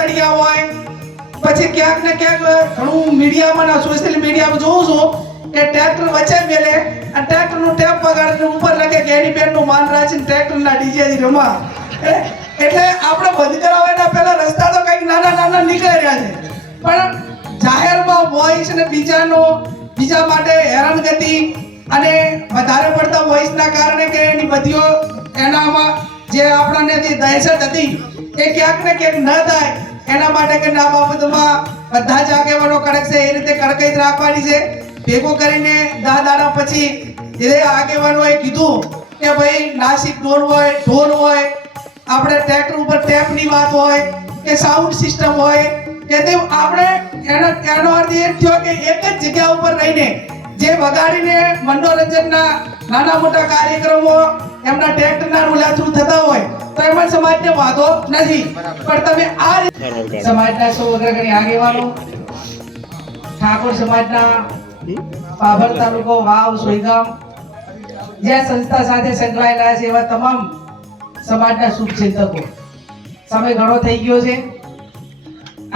તળિયા હોય, પછી ક્યાંક ને ક્યાંક ઘણું મીડિયામાં સોશિયલ મીડિયામાં જોઉં છું કે ટ્રેક્ટર વચ્ચે મેલે અને ટ્રેક્ટરનું ટેપ વગાડીને ઉપર લખે કે એની બેનનું માન રાખીને ટ્રેક્ટરના ડીજેથી રમા. એટલે આપણે બંધ કરાવવાના પહેલા રસ્તા તો કંઈક નાના નાના નીકળી રહ્યા છે, પણ જાહેરમાં વોઇસ અને બીજા માટે હેરાનગતિ અને વધારે પડતા વોઇસના કારણે કે એની બધીઓ એનામાં જે આપણને જે દહેશત હતી એ ક્યાંક ને ક્યાંક ન થાય એના માટે કે આ બાબતમાં બધા જ આગેવાનો કડક છે એ રીતે કડકાઈ રાખવાની છે. ભેગો કરીને 10 દાડા પછી જે આગેવાનોએ કીધું કે ભાઈ નાસિક ઢોલ હોય, આપણે ટ્રેક્ટર ઉપર ટેપની વાત હોય કે સાઉન્ડ સિસ્ટમ હોય કે તે આપણે એનો અર્થ એ થયો કે એક જ જગ્યા ઉપર રહીને જે વગાડીને મનોરંજનના નાના મોટા કાર્યક્રમો એમના ટ્રેક્ટરના રૂલા થ્રુ થતા હોય તો એમાં સમાજને વાંધો નથી, પણ તમે આ સમાજના સૌ અગ્રગણ્ય આગેવાનો, ઠાકોર સમાજના પાભર તાલુકો વાવ સોઈગામ જે સંસ્થા સાથે સંકળાયેલા છે એવા તમામ સમાજના શુભચિંતકો, સમય ઘણો થઈ ગયો છે,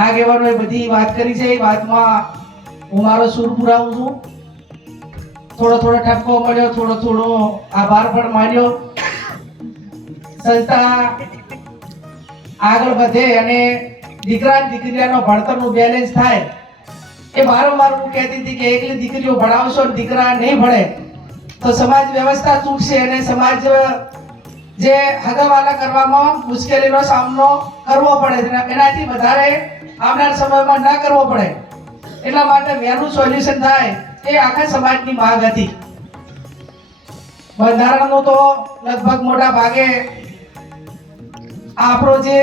આગેવાનોએ બધી વાત કરી છે. વાતમાં હું મારો સૂર પુરાવું છું. થોડો ઠપકો મળ્યો, થોડો આભાર પણ માન્યો. સંસ્થા આગળ વધે અને દીકરા દીકરીનો ભણતરનું બેલેન્સ થાય એ વારંવાર હું કહેતી હતી કે એકલી દીકરીઓ ભણાવશો ને દીકરા નહીં ભણે તો સમાજ વ્યવસ્થા તૂટશે અને સમાજ જે હગાવાલા કરવામાં મુશ્કેલીનો સામનો કરવો પડે, એનાથી વધારે આવનાર સમયમાં ના કરવો પડે એટલા માટે વહેલું સોલ્યુશન થાય એ આખા સમાજની માંગ હતી. બંધારણનું તો લગભગ મોટા ભાગે આપણો જે